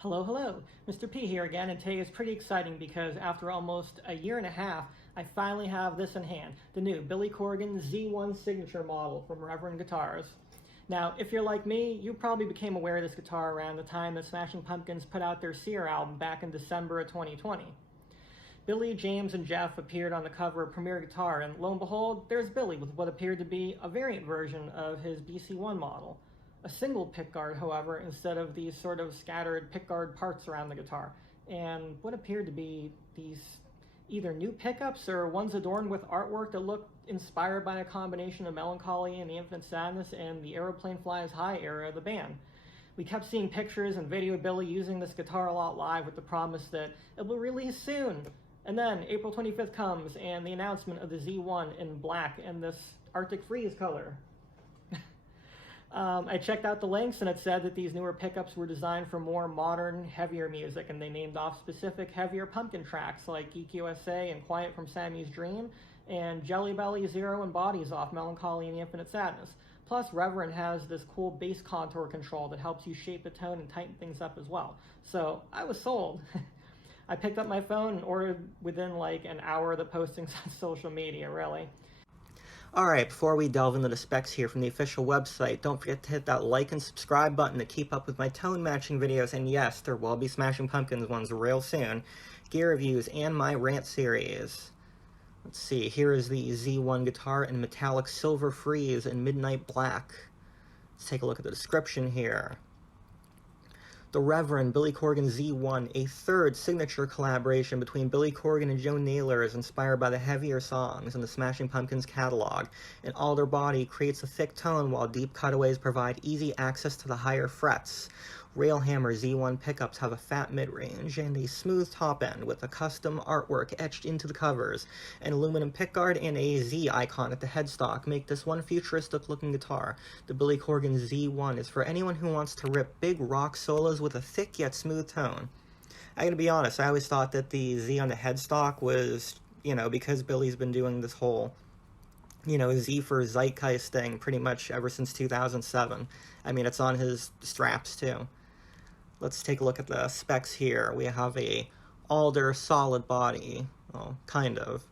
Hello, hello. Mr. P here again, and today is pretty exciting because after almost a year and a half, I finally have this in hand, the new Billy Corgan Z1 signature model from Reverend Guitars. Now, if you're like me, you probably became aware of this guitar around the time that Smashing Pumpkins put out their Seer album back in December of 2020. Billy, James, and Jeff appeared on the cover of Premier Guitar, and lo and behold, there's Billy with what appeared to be a variant version of his BC1 model. A single pickguard, however, instead of these sort of scattered pickguard parts around the guitar, and what appeared to be these either new pickups or ones adorned with artwork that looked inspired by a combination of Melancholy and the Infinite Sadness and the Aeroplane Flies High era of the band. We kept seeing pictures and video of Billy using this guitar a lot live with the promise that it will release soon. And then April 25th comes and the announcement of the Z1 in black and this Arctic Freeze color. I checked out the links and it said that these newer pickups were designed for more modern, heavier music, and they named off specific heavier Pumpkin tracks like Geek, U.S.A. and Quiet from Sammy's Dream, and Jellybelly, Zero, and Bodies off Melancholy and the Infinite Sadness. Plus, Reverend has this cool bass contour control that helps you shape the tone and tighten things up as well. So I was sold. I picked up my phone and ordered within like an hour of the postings on social media, really. Alright, before we delve into the specs here from the official website, don't forget to hit that like and subscribe button to keep up with my tone matching videos, and yes, there will be Smashing Pumpkins ones real soon, gear reviews, and my rant series. Let's see, here is the Z1 guitar in metallic silver freeze and midnight black. Let's take a look at the description here. The Reverend Billy Corgan Z1, a third signature collaboration between Billy Corgan and Joe Naylor, is inspired by the heavier songs in the Smashing Pumpkins catalog. An alder body creates a thick tone while deep cutaways provide easy access to the higher frets. Railhammer Z1 pickups have a fat mid-range and a smooth top end with a custom artwork etched into the covers. An aluminum pickguard and a Z icon at the headstock make this one futuristic looking guitar. The Billy Corgan Z1 is for anyone who wants to rip big rock solos with a thick yet smooth tone. I gotta be honest, I always thought that the Z on the headstock was, because Billy's been doing this whole Z for Zeitgeist thing pretty much ever since 2007. I mean, it's on his straps too. Let's take a look at the specs here. We have a alder solid body. Well, kind of.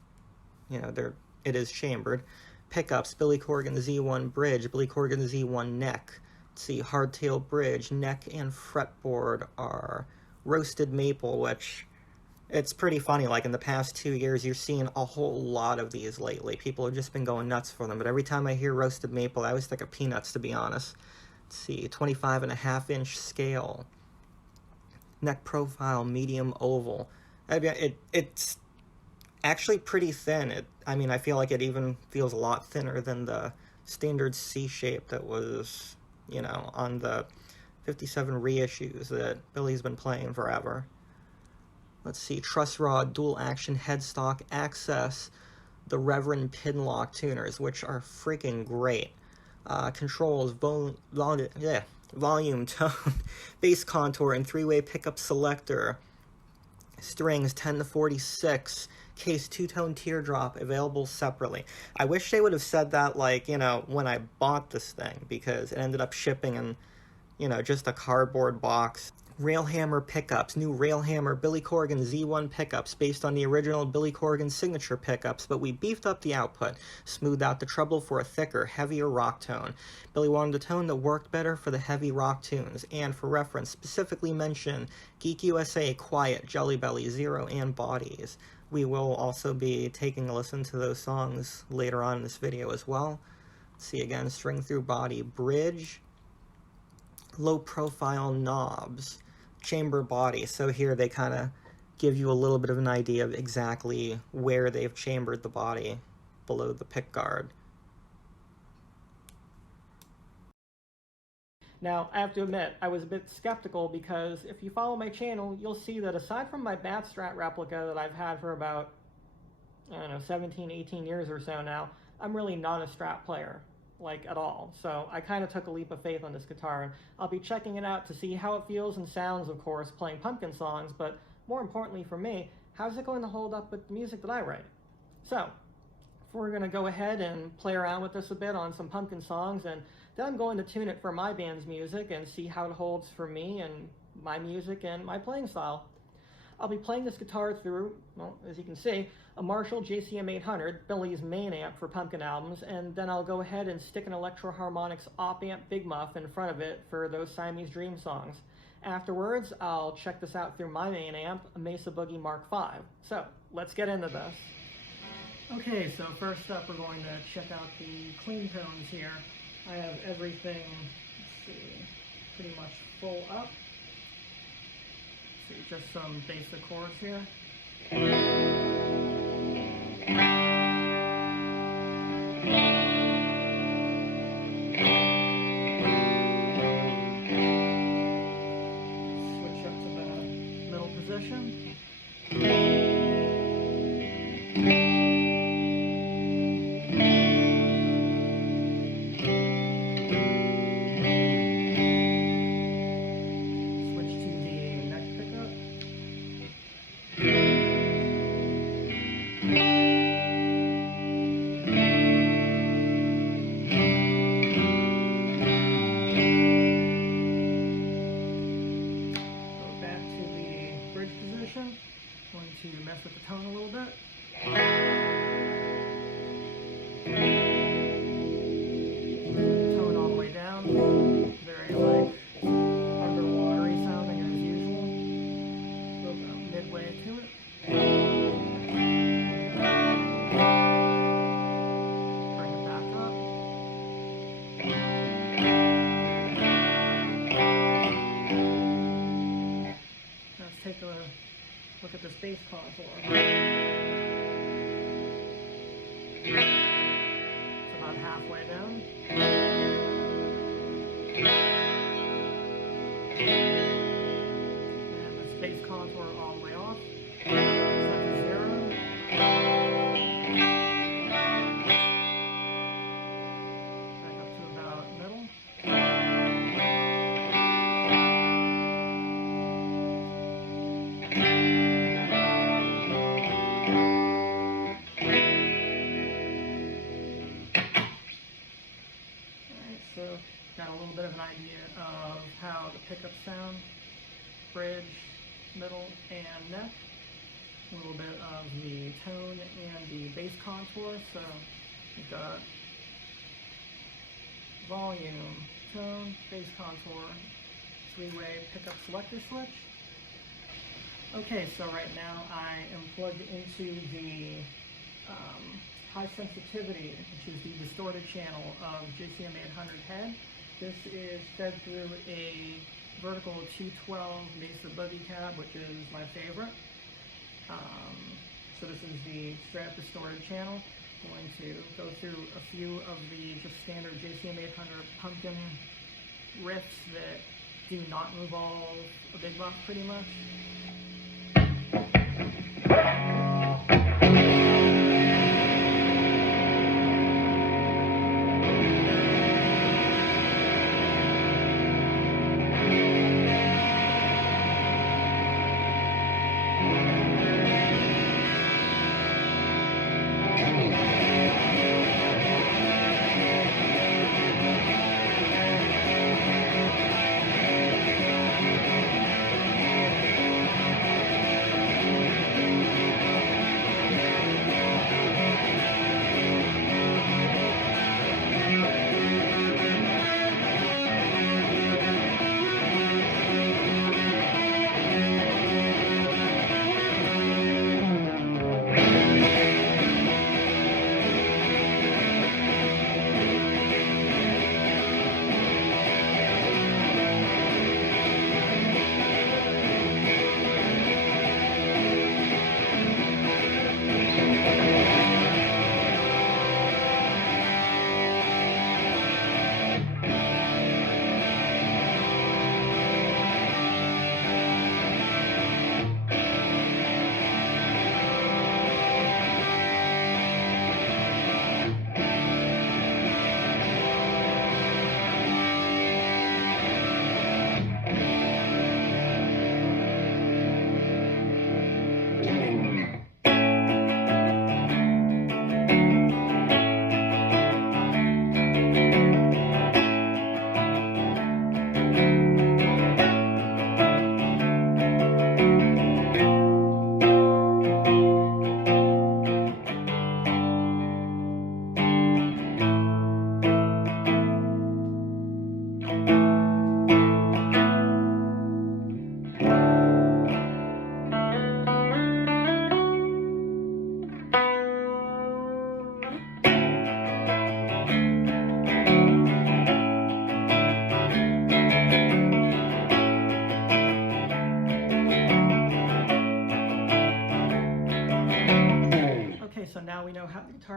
It is chambered. Pickups, Billy Corgan Z1 bridge, Billy Corgan Z1 neck. Let's see, hardtail bridge, neck and fretboard are roasted maple, which it's pretty funny. Like in the past 2 years, you're seeing a whole lot of these lately. People have just been going nuts for them. But every time I hear roasted maple, I always think of peanuts, to be honest. Let's see, 25.5-inch scale. Neck profile, medium oval. I mean, it's actually pretty thin. I feel like it even feels a lot thinner than the standard C shape that was, on the 57 reissues that Billy's been playing forever. Let's see, truss rod, dual action headstock access, the Reverend pin lock tuners, which are freaking great. Controls, volume, tone, bass contour, and three-way pickup selector. Strings 10 to 46, case two-tone teardrop available separately. I wish they would have said that, when I bought this thing, because it ended up shipping in, just a cardboard box. Railhammer pickups, new Railhammer Billy Corgan Z1 pickups based on the original Billy Corgan signature pickups, but we beefed up the output, smoothed out the treble for a thicker, heavier rock tone. Billy wanted a tone that worked better for the heavy rock tunes, and for reference, specifically mention Geek, U.S.A, Quiet, Jellybelly, Zero, and Bodies. We will also be taking a listen to those songs later on in this video as well. Let's see again, string through body, bridge, low profile knobs, chamber body. So here they kind of give you a little bit of an idea of exactly where they've chambered the body below the pickguard. Now, I have to admit, I was a bit skeptical because if you follow my channel, you'll see that aside from my Bat Strat replica that I've had for about, 17, 18 years or so now, I'm really not a Strat player. At all. So I kind of took a leap of faith on this guitar, and I'll be checking it out to see how it feels and sounds, of course, playing Pumpkin songs, but more importantly for me, how's it going to hold up with the music that I write? So, we're going to go ahead and play around with this a bit on some Pumpkin songs, and Then I'm going to tune it for my band's music and see how it holds for me and my music and my playing style. I'll be playing this guitar through, well, as you can see, a Marshall JCM 800, Billy's main amp for Pumpkin albums, and then I'll go ahead and stick an Electro Harmonix op amp Big Muff in front of it for those Siamese Dream songs. Afterwards, I'll check this out through my main amp, a Mesa Boogie Mark V. So, let's get into this. Okay, so first up we're going to check out the clean tones here. I have everything, let's see, pretty much full up. See, just some basic chords here. Switch up to the middle position. Going to mess with the tone a little bit. Tone all the way down. Very like underwatery sounding as usual. Go about midway to it. Bring it back up. Let's take a look at this bass contour. It's about halfway down. And this bass contour all the way off. Set to 0. Back up to about middle. So got a little bit of an idea of how the pickups sound, bridge, middle, and neck. A little bit of the tone and the bass contour. So we've got volume, tone, bass contour, 3-way pickup selector switch. Okay, so right now I am plugged into the high sensitivity, which is the distorted channel of JCM 800 head. This is fed through a vertical 212 Mesa Boogie cab, which is my favorite. So this is the straight up distorted channel. I'm going to go through a few of the just standard JCM 800 pumpkin riffs that do not involve a big muff pretty much.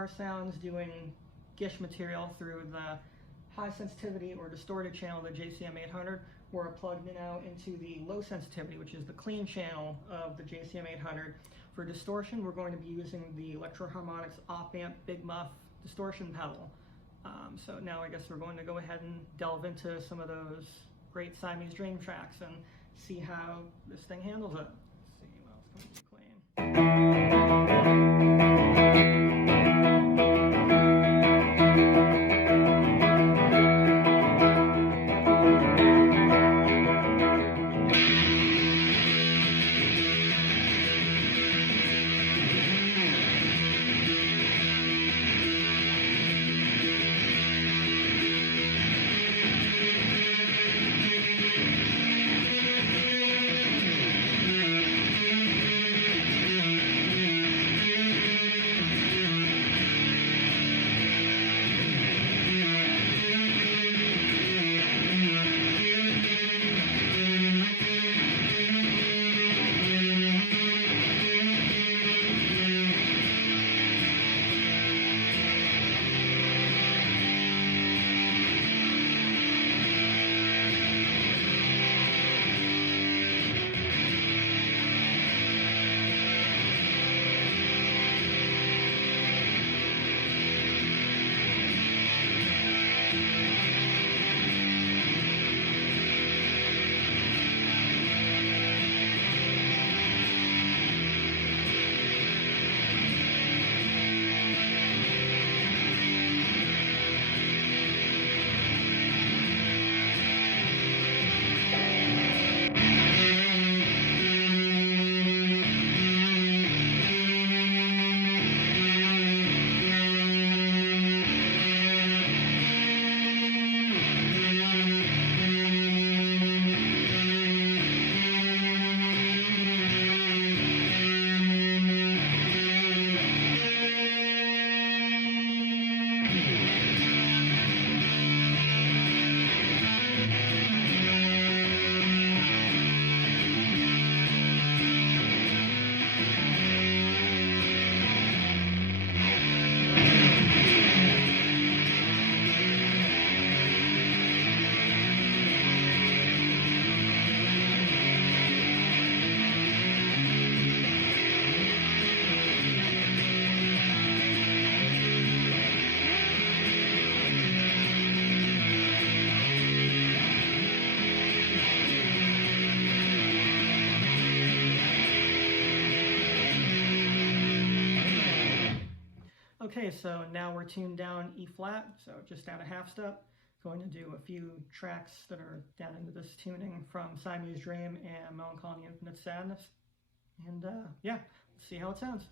guitar sounds doing gish material through the high sensitivity or distorted channel of the JCM 800. We're plugged now into the low sensitivity, which is the clean channel of the JCM 800. For distortion, we're going to be using the Electro Harmonix op-amp Big Muff distortion pedal. So now I guess we're going to go ahead and delve into some of those great Siamese Dream tracks and see how this thing handles it. Let's see what else can we do clean. Okay, so now we're tuned down E flat, so just down a half step. Going to do a few tracks that are down into this tuning from Siamese Dream and Melancholy Infinite Sadness. And yeah, let's see how it sounds.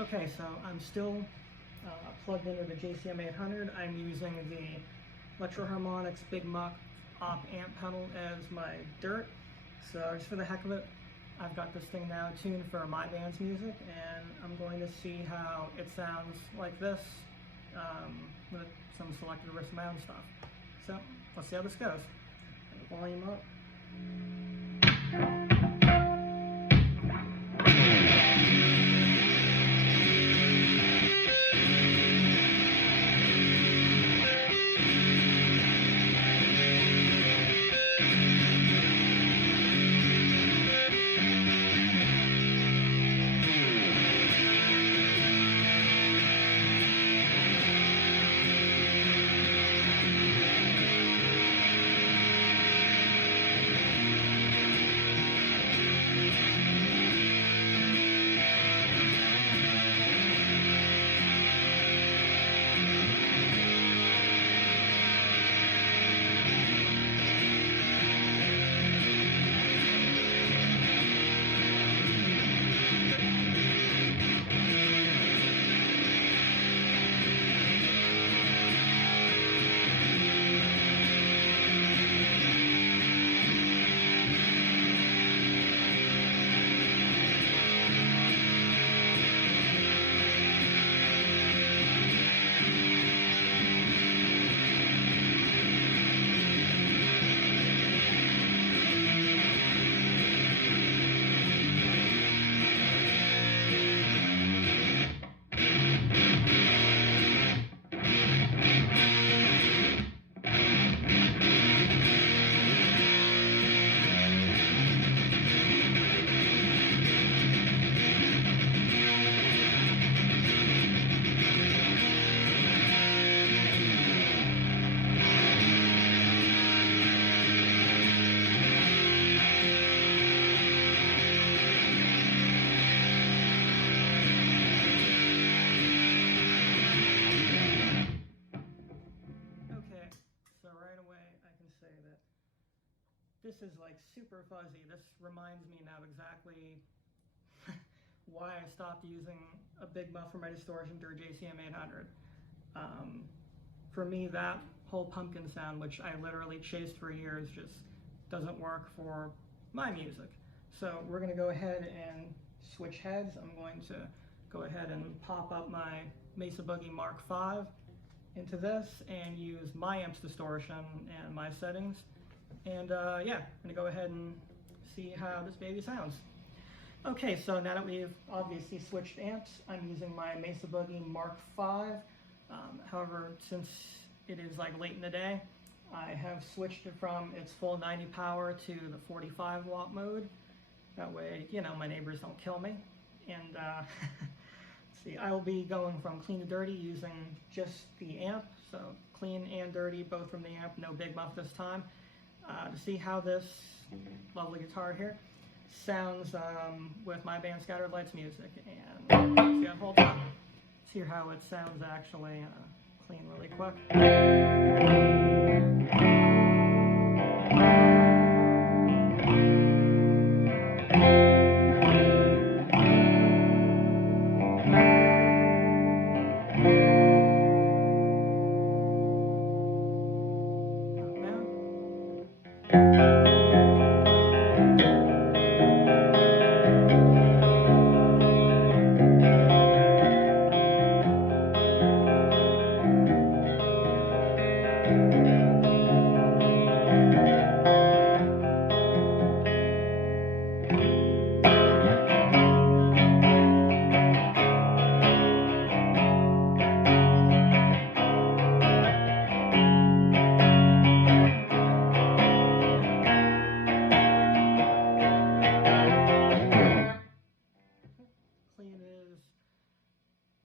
Okay, so I'm still plugged into the JCM 800. I'm using the Electro Harmonix Big Muff op amp pedal as my dirt. So just for the heck of it, I've got this thing now tuned for my band's music, and I'm going to see how it sounds like this with some selected riffs of my own stuff. So let's see how this goes. Volume up. This is like super fuzzy. This reminds me now exactly why I stopped using a Big Muff for my distortion through JCM 800. For me, that whole pumpkin sound, which I literally chased for years, just doesn't work for my music. So we're going to go ahead and switch heads. I'm going to go ahead and pop up my Mesa Boogie Mark V into this and use my amp's distortion and my settings. And yeah, I'm gonna go ahead and see how this baby sounds. Okay, so now that we've obviously switched amps, I'm using my Mesa Boogie Mark V. However, since it is like late in the day, I have switched it from its full 90 power to the 45 watt mode. That way, you know, my neighbors don't kill me. And let's see, I will be going from clean to dirty using just the amp. So clean and dirty, both from the amp, no Big Muff this time. To see how this lovely guitar here sounds with my band Scattered Lights music. And see that whole time. Let's hear how it sounds actually clean really quick.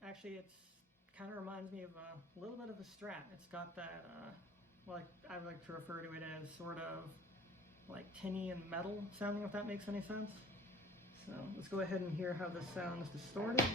Actually, it's kind of reminds me of a little bit of a Strat. It's got that, like I like to refer to it as sort of like tinny and metal sounding, if that makes any sense. So let's go ahead and hear how this sounds distorted.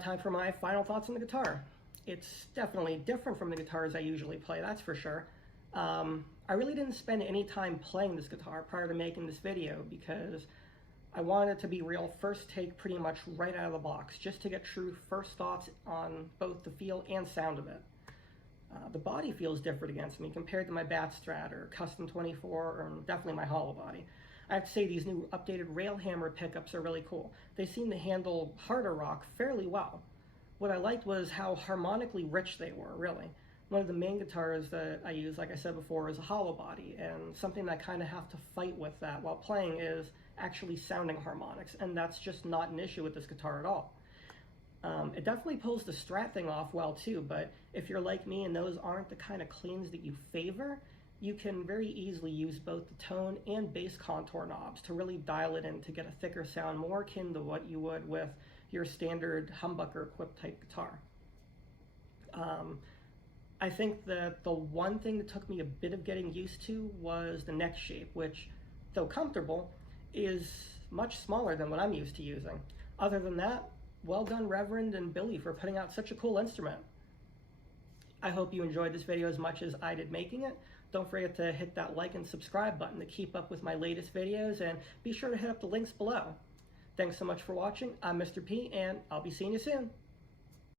time for my final thoughts on the guitar. It's definitely different from the guitars I usually play, that's for sure. I really didn't spend any time playing this guitar prior to making this video because I wanted it to be real first take pretty much right out of the box, just to get true first thoughts on both the feel and sound of it. The body feels different against me compared to my Bat Strat or Custom 24 or definitely my hollow body. I have to say these new updated rail hammer pickups are really cool. They seem to handle harder rock fairly well. What I liked was how harmonically rich they were, really. One of the main guitars that I use, like I said before, is a hollow body, and something that I kind of have to fight with that while playing is actually sounding harmonics, and that's just not an issue with this guitar at all. It definitely pulls the Strat thing off well too, but if you're like me and those aren't the kind of cleans that you favor, you can very easily use both the tone and bass contour knobs to really dial it in to get a thicker sound more akin to what you would with your standard humbucker equipped type guitar. I think that the one thing that took me a bit of getting used to was the neck shape, which, though comfortable, is much smaller than what I'm used to using. Other than that, well done Reverend and Billy for putting out such a cool instrument. I hope you enjoyed this video as much as I did making it. Don't forget to hit that like and subscribe button to keep up with my latest videos, and be sure to hit up the links below. Thanks so much for watching. I'm Mr. P, and I'll be seeing you soon.